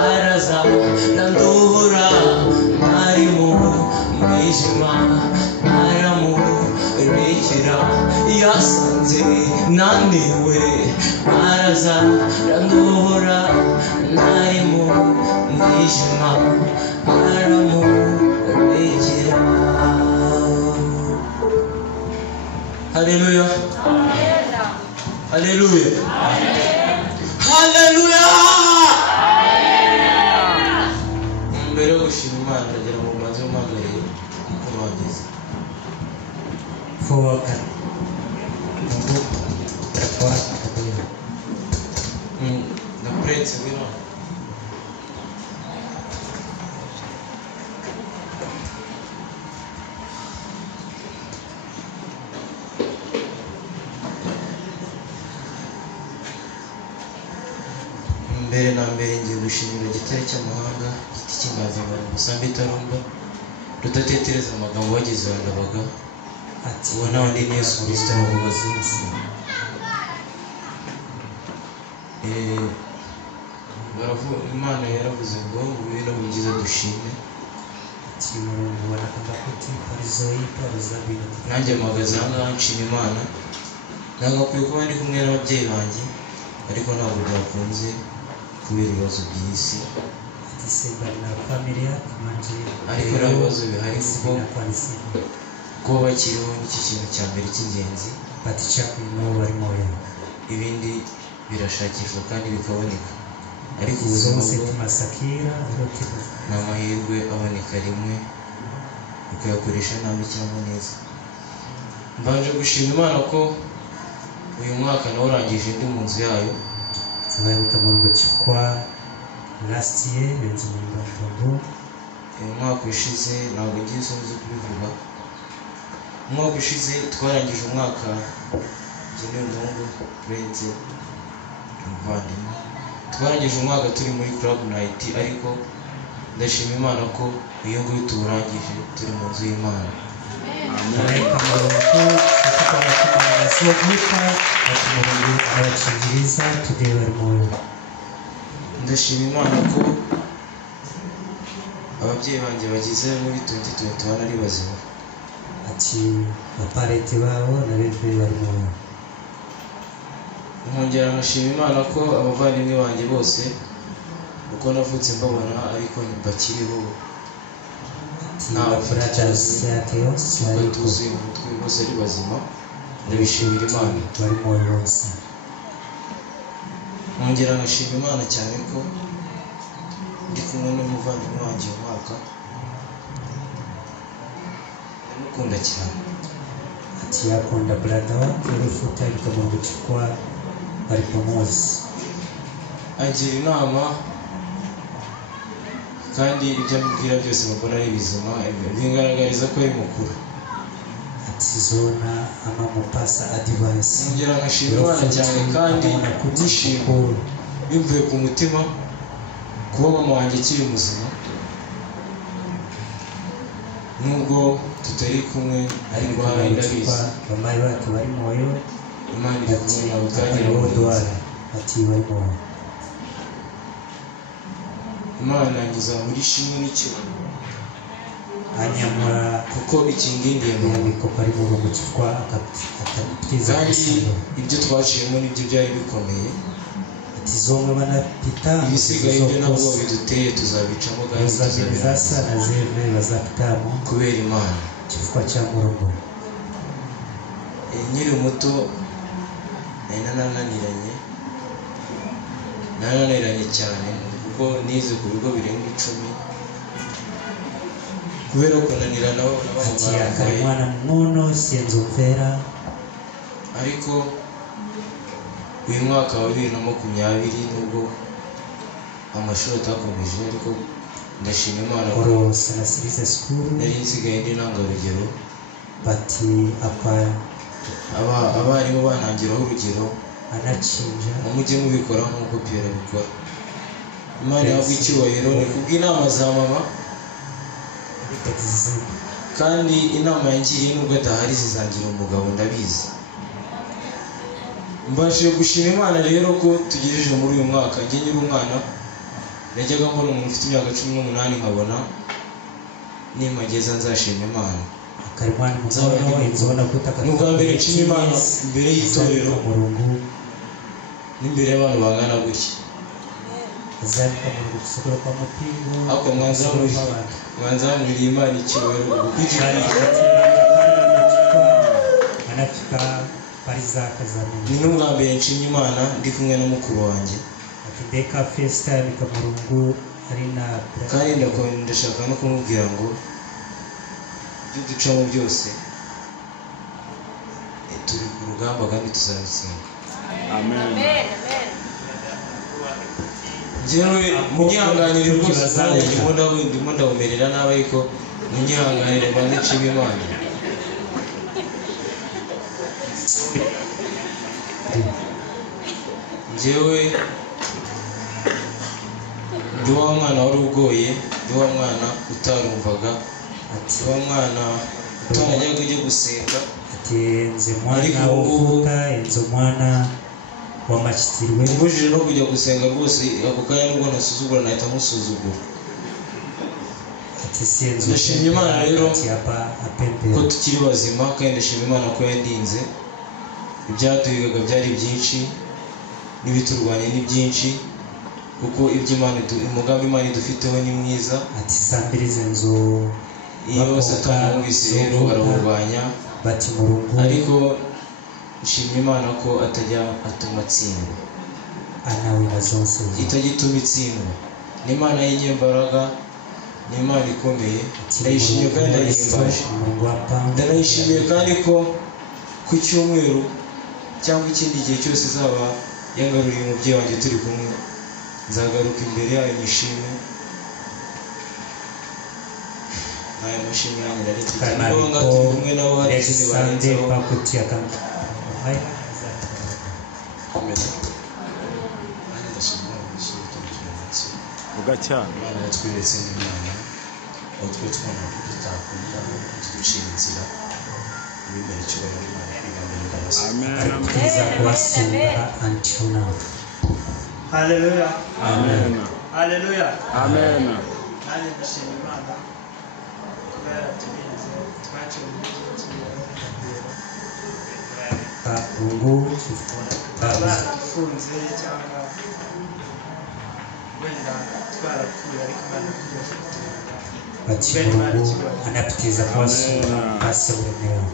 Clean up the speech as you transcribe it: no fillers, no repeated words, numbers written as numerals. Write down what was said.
araza nandura narimo mwijima aramurikira yasanze naniwe araza nandura narimo mwijima aramurikira. Haleluya. Haleluya. Haleluya. Mbere yo gushima Imana ndagira ngo maze umwagaye kuko bageze Foka Mungu takwa kabisa. Na prince wino mbere na mbere ngiye gushimira igitare cy'amahanga giti cy'ingazangano musambi itarumba rudatetereza amagambo wagize wandabaga Ati ubona wandi ni Yesu Kristo umuyobozi w'isi. Imana yaravuze ngo ngwino wigize dushime. Ati Mungu wanakamba kuti parizoi parizabino. Nanjye mpagaze aha ngaha nshima Imana nagakwiye kuba ndi kumwe n'ababyeyi banjye ariko ntabwo byakunze kubera ibibazo by'isi. Ati sema na familia kamanje Ariko nta bibazo bihari kuko na kwanisini. kuba bakiriho nicyo kintu cya mbere cy'ingenzi. Ati chapu no bari moyo. Ibindi birashakishwa kandi bikaboneka ariko ubuzima Zose bwo tumasakira zokiza. ni amahirwe aboneka rimwe ukayakoresha nabi cyangwa neza. Mbanje gushima Imana ko uyu mwaka nawurangije ndi mu nzu yayo. Tunayoboka Mungu chukwa last year benzi mu Rwanda. Uyu mwaka ushize ntabwo ngiye nzi kubivuga. Umwaka ushize twarangije umwaka njye n'umuhungu Prince umuvandimwe twarangije umwaka turi muri club night ariko ndashima Imana ko uyu nguyu tuwurangije turi mu nzu y'Imana. Tunayoboka Mungu tukakora tunasoguka ati Mungu arachingiriza tudeba bari moyo. Ndashima Imana ko ababyeyi banjye bagize muri 2021 ari bazima. Ati baparete babo na bebe bari moyo. Nkongera nkashima Imana ko abavandimwe banjye bose uko navutse mbabona ariko bakiriho Nta brothers yake yose ariko ariko tuzi umutwe bose ari bazima. Ndabishimira Imana. bari moyo bose. Nkongera nkashima Imana cyane ko ndi kumwe n'umuvandimwe wanjye uyu mwaka ndamukunda cyane. Ati yakunda brother wake ulifuta ariko Mungu chukwa bari pamoja. Agira inama kandi ibyo ambwira byose mbona ari bizima bingaragariza ko ari mukuru. Ati zona ama mupasa advice. Nkongera nkashima Imana cyane kandi nishima bimvuye ku mutima kuba mama wanjye akiri muzima nubwo tutari kumwe ariko hari ndabizi bamari bake bari moyo. Imana iri kumwe nawe kandi Ati wodwara ati bari moyo. Imana yangiza muri shimwe n'icyo Anyamura kuko ikindindiye mu yabiko pari mu Mungu chukwa akatiza kandi kusino. ibyo twaciyemo nibyo byari bikomeye. Ati zomwe banapita Ibisigaye ibyo nabwo biduteye tuzabicamo kandi tuzabiriza sana zeve bazapitamo kubera Imana. chukwa cha Mungu. Nkiri muto nananiranye cyane kuko nize ku bigo birenga 10 kubera kunanirana Ati akari mwana mmono sienzo mpera. ariko uyu mwaka wa 2020 nubwo amashuri atakomeje ariko ndashima Imana ko Oro sanasirize school. nari nsigaye ndi ntangarugero. Bati apa abarimu banangiraho urugero anachinja. mujye mubikora nk'uko Pierre abikora. Imana yavuga icyubahiro ni kubw'inama za mama kandi inama yangiriye nubwo adahari zizangira umugabo ndabizi. Mbashije gushima Imana rero ko tugejeje muri uyu mwaka njye nyiri umwana najyaga mbona umuntu ufite imyaka 18 nkabona nimageza nzashima Imana akarimwana muzono inzona kutaka n'ubwa mbere nshima Imana imbere y'itorero n'imbere y'abantu bangana gutya azarika mu gusukura kwa mupingo ako mwanzamurira Imana icyubahiro kugira anafika parizaka zamini ni n'ubwa mbere nshima Imana ndi kumwe na mukuru wanjye ati beka FaceTime kamurungu ari na kandi ndashaka no kumubwira ngo ibyo ducamo byose turi ku rugamba kandi tuzabitsinda. Amen. Njyewe munyihanganire rwose ndimo ndabumerera nabi ariko munyihanganire mbanze nshima Imana. Njyewe ndi wa mwana wari ugoye, ndi wa mwana utarumvaga, ati wa mwana utarajyaga ujya gusenga, ati nze mwana uvuka enzo mwana wamashitirwe ubujije no kujya gusenga rwose ako kanya nubwo nasuzugura nahita musuzugura. ati senzo ndashimye Imana rero ko tukiri bazima kandi ndashimye Imana ko yandinze. Ibyaduhigaga byari byinshi n'ibiturwanya ni byinshi kuko iby'Imana umugambi Imana idufiteho ni mwiza. ati sambirize nzo iyo Satani wese rero baramurwanya bati murungu ariko nshimye Imana ko atajya atuma atsindwa, anawe nazonse itagituma itsindwa. Ni Imana y'inyembaraga, ni Imana ikomeye. Ndayishimiye kandi ndayihimbaje. Ndanayishimiye kandi ko ku cyumweru cyangwa ikindi gihe cyose izaba yangaruriye umubyeyi wanjye turi kumwe, nzagaruka imbere yayo nishime. aya mashimwe yanjye ndetse cyangwa ngati kumwe nabo hari ikindi barenzeho bakutia kama haya komeza. Nanjye ndashimira abashyira tukiranitse ugacyana Imana yatwiretse n'Imana aho twe twumva ko tutakunda tuducira inzira n'imana cyubahiro Imana kwigambira ndabasa. Amen. kuza kuwasura until now. Hallelujah. Amen. Hallelujah. Amen. Nanjye ndashima Imana kuba yaraturinze twaciye mu gihe Mungu barafunze cyangwa wenda twarapfuye ariko Imana kudufite bati Mungu anapitiza kuwasura basi ulemewa.